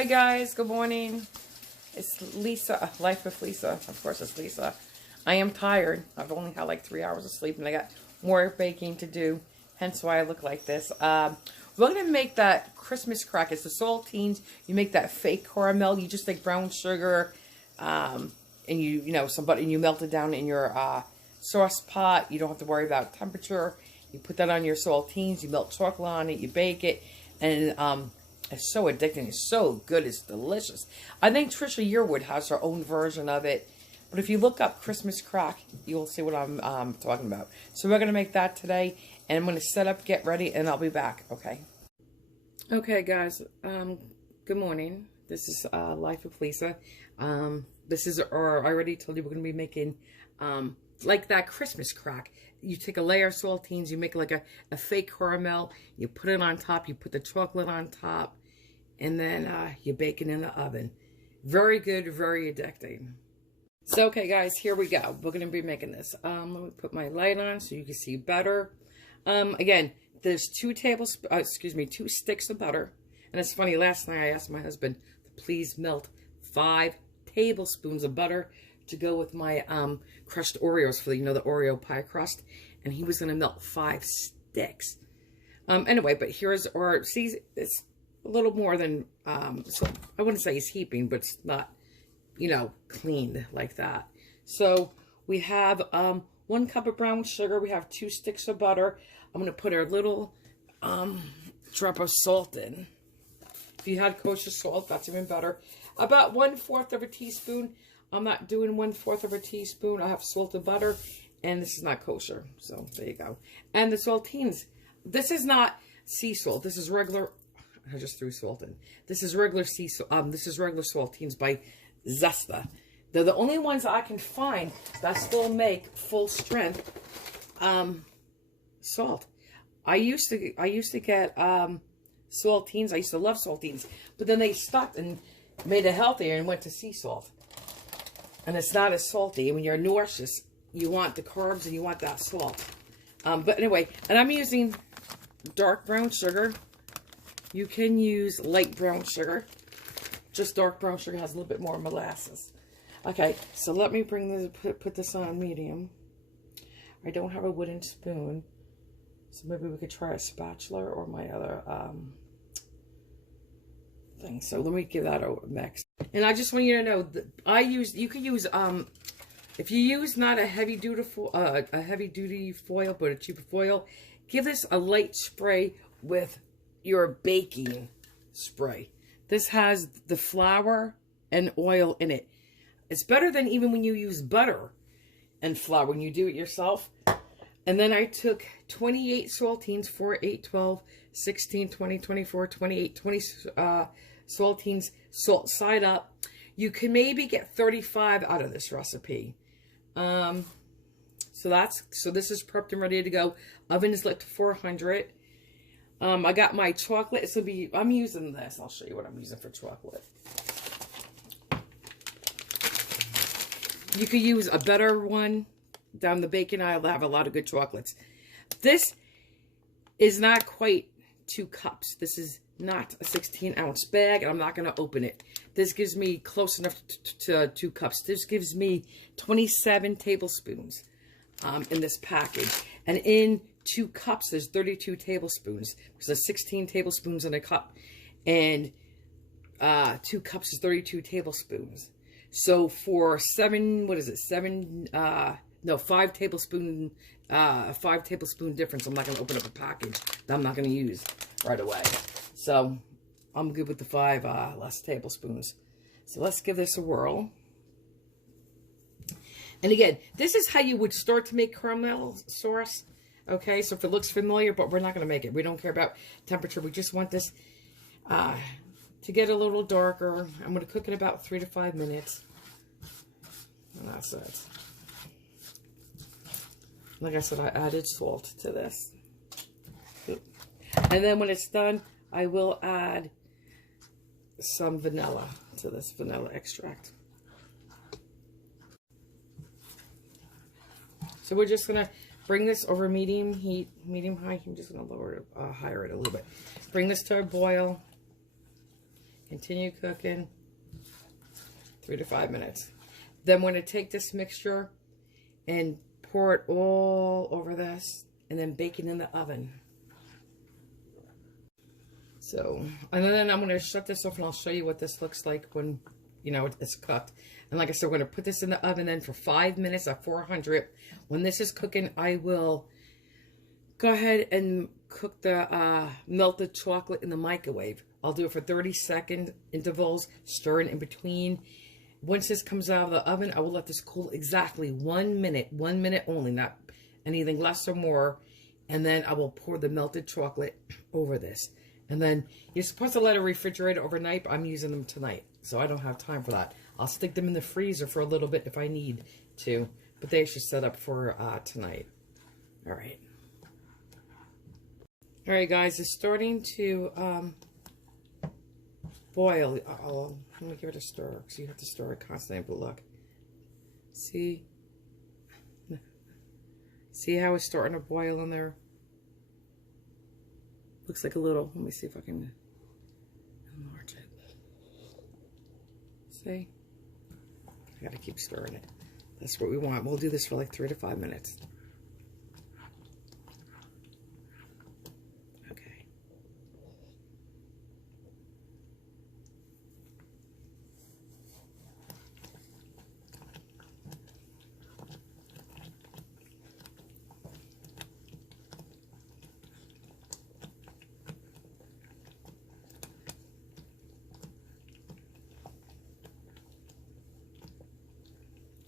Hi guys, good morning. It's Lisa, Life with Lisa. Of course it's Lisa. I am tired. I've only had like 3 hours of sleep and I got more baking to do. Hence why I look like this. We're going to make that Christmas crack. It's the saltines. You make that fake caramel. You just take brown sugar and you know, some butter, and you melt it down in your sauce pot. You don't have to worry about temperature. You put that on your saltines. You melt chocolate on it. You bake it. And it's so addicting. It's so good. It's delicious. I think Trisha Yearwood has her own version of it. But if you look up Christmas crack, you'll see what I'm talking about. So we're going to make that today. And I'm going to set up, get ready, and I'll be back. Okay. Okay, guys. Good morning. This is Life with Lisa. This is our, I already told you we're going to be making like that Christmas crack. You take a layer of saltines, you make like a fake caramel, you put it on top, you put the chocolate on top, and then you bake it in the oven. Very good, very addicting. So, okay guys, here we go. We're going to be making this. Let me put my light on so you can see better. Again, there's 2 sticks of butter. And it's funny, last night I asked my husband to please melt 5 tablespoons of butter to go with my crushed Oreos for the, you know, the Oreo pie crust, and he was going to melt 5 sticks. Anyway, but here's our, see, it's a little more than, so I wouldn't say it's heaping, but it's not, you know, cleaned like that. So we have 1 cup of brown sugar. We have 2 sticks of butter. I'm going to put a little drop of salt in. If you had kosher salt, that's even better. About 1/4 of a teaspoon. I'm not doing 1/4 of a teaspoon. I have salted butter, and this is not kosher. So there you go. And the saltines. This is not sea salt. This is regular. I just threw salt in. This is regular sea salt. This is regular saltines by Zesta. They're the only ones I can find that still make full strength salt. I used to get saltines. I used to love saltines, but then they stopped and made it healthier and went to sea salt. And it's not as salty. When you're nauseous, you want the carbs and you want that salt. But anyway, and I'm using dark brown sugar. You can use light brown sugar. Just dark brown sugar has a little bit more molasses. Okay, so let me bring this, put this on medium. I don't have a wooden spoon, so maybe we could try a spatula or my other thing. So let me give that a mix. And I just want you to know that you could use if you use not a heavy duty foil but a cheaper foil, give this a light spray with your baking spray. This has the flour and oil in it. It's better than even when you use butter and flour when you do it yourself. And then I took 28 saltines, 4, 8, 12, 16, 20, 24, 28, 20 saltines, salt side up. You can maybe get 35 out of this recipe. So this is prepped and ready to go. Oven is lit to 400. I got my chocolate. It's gonna be, I'm using this. I'll show you what I'm using for chocolate. You could use a better one down the baking aisle. They have a lot of good chocolates. This is not quite 2 cups. This is not a 16-ounce bag, and I'm not going to open it. This gives me close enough to 2 cups. This gives me 27 tablespoons in this package. And in 2 cups, there's 32 tablespoons. Because there's 16 tablespoons in a cup. And 2 cups is 32 tablespoons. So for 5 tablespoon difference, I'm not going to open up a package that I'm not going to use right away. So I'm good with the 5 less tablespoons. So let's give this a whirl. And again, this is how you would start to make caramel sauce. Okay, so if it looks familiar, but we're not going to make it. We don't care about temperature. We just want this to get a little darker. I'm going to cook it about 3 to 5 minutes. And that's it. Like I said, I added salt to this. And then when it's done, I will add some vanilla to this, vanilla extract. So we're just going to bring this over medium heat, medium high. I'm just going to lower it, higher it a little bit. Bring this to a boil. Continue cooking 3 to 5 minutes. Then I'm going to take this mixture and pour it all over this and then bake it in the oven. So, and then I'm going to shut this off and I'll show you what this looks like when, you know, it's cooked. And like I said, we're going to put this in the oven then for 5 minutes at 400. When this is cooking, I will go ahead and cook the melted chocolate in the microwave. I'll do it for 30-second intervals, stirring in between. Once this comes out of the oven, I will let this cool exactly 1 minute only, not anything less or more. And then I will pour the melted chocolate over this. And then you're supposed to let it refrigerate overnight, but I'm using them tonight, so I don't have time for that. I'll stick them in the freezer for a little bit if I need to, but they should set up for tonight. All right. All right, guys, it's starting to boil. Let me give it a stir, because you have to stir it constantly. But look, see how it's starting to boil in there? Looks like a little, let me see if I can enlarge it. See? I gotta keep stirring it. That's what we want. We'll do this for like 3 to 5 minutes. Okay.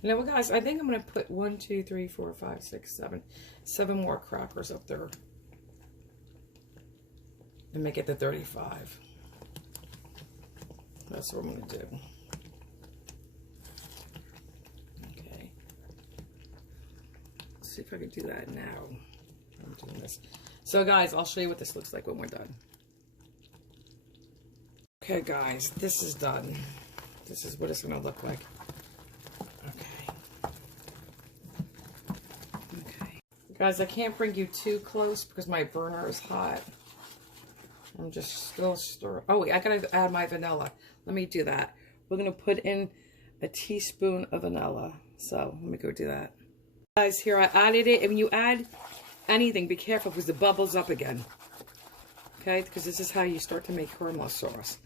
You know what, guys? I think I'm going to put 1, 2, 3, 4, 5, 6, 7 more crackers up there and make it the 35. That's what I'm going to do. Okay. Let's see if I can do that now. I'm doing this. So, guys, I'll show you what this looks like when we're done. Okay, guys, this is done. This is what it's going to look like. Guys, I can't bring you too close because my burner is hot. I'm just still stirring. Oh, wait, I gotta add my vanilla. Let me do that. We're gonna put in a teaspoon of vanilla. So, let me go do that. Guys, here I added it. And when you add anything, be careful because it bubbles up again. Okay, because this is how you start to make caramel sauce.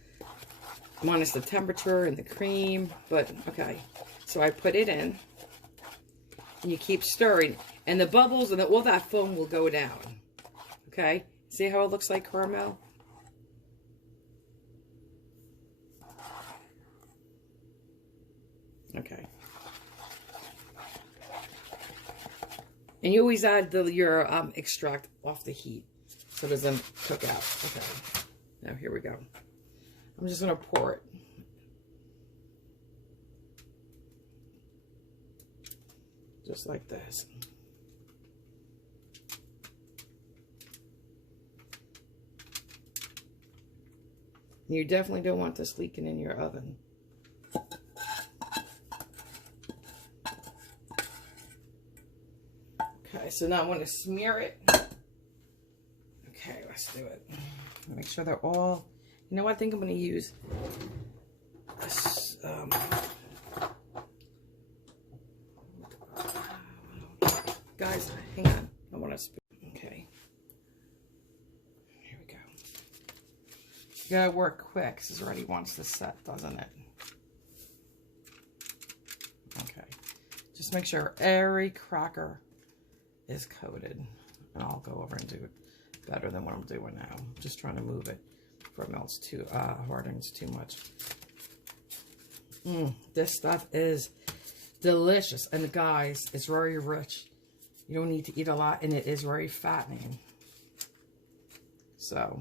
Minus the temperature and the cream, but okay. So I put it in. And you keep stirring. And the bubbles and all that foam will go down. Okay? See how it looks like caramel? Okay. And you always add your extract off the heat so it doesn't cook out. Okay. Now here we go. I'm just going to pour it. Just like this. You definitely don't want this leaking in your oven. Okay, so now I want to smear it. Okay, let's do it. Make sure they're all, you know what, I think I'm going to use this, guys, hang on. I want to spoon. Okay. Here we go. You gotta work quick. This already wants to set, doesn't it? Okay. Just make sure every cracker is coated. And I'll go over and do it better than what I'm doing now. I'm just trying to move it before it melts too, hardens too much. This stuff is delicious. And guys, it's very rich. You don't need to eat a lot, and it is very fattening. So,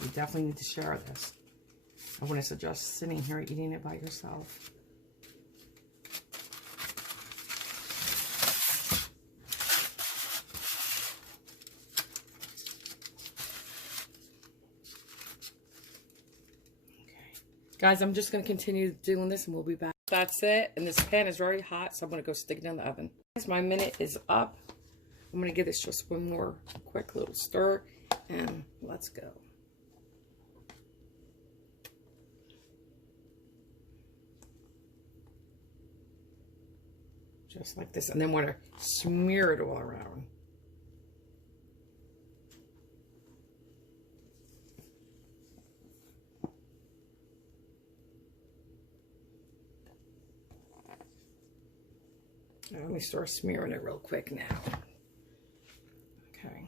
you definitely need to share this. I wouldn't suggest sitting here eating it by yourself. Okay. Guys, I'm just going to continue doing this, and we'll be back. That's it, and this pan is very hot, so I'm going to go stick it in the oven. My minute is up. I'm going to give this just one more quick little stir, and let's go. Just like this. And then want to smear it all around. Now, let me start smearing it real quick now. Okay.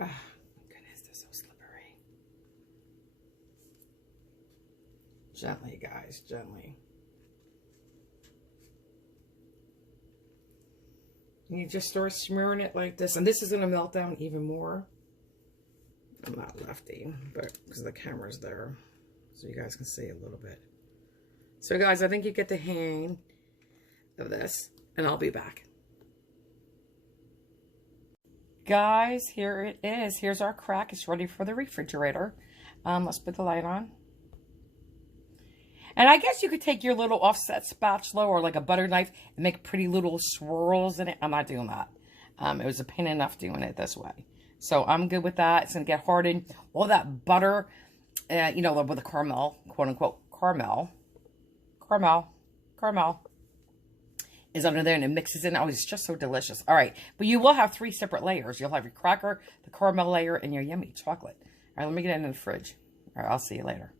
Ah, goodness, they're so slippery. Gently, guys, gently. And you just start smearing it like this. And this is going to melt down even more. I'm not lefty, but because the camera's there. So you guys can see a little bit. So guys, I think you get the hang of this. And I'll be back. Guys, here it is. Here's our crack. It's ready for the refrigerator. Let's put the light on. And I guess you could take your little offset spatula or like a butter knife and make pretty little swirls in it. I'm not doing that. It was a pain enough doing it this way. So I'm good with that. It's going to get hardened. All that butter, you know, with the caramel, quote unquote, caramel, is under there and it mixes in. Oh, it's just so delicious. All right. But you will have 3 separate layers. You'll have your cracker, the caramel layer, and your yummy chocolate. All right, let me get it in the fridge. All right, I'll see you later.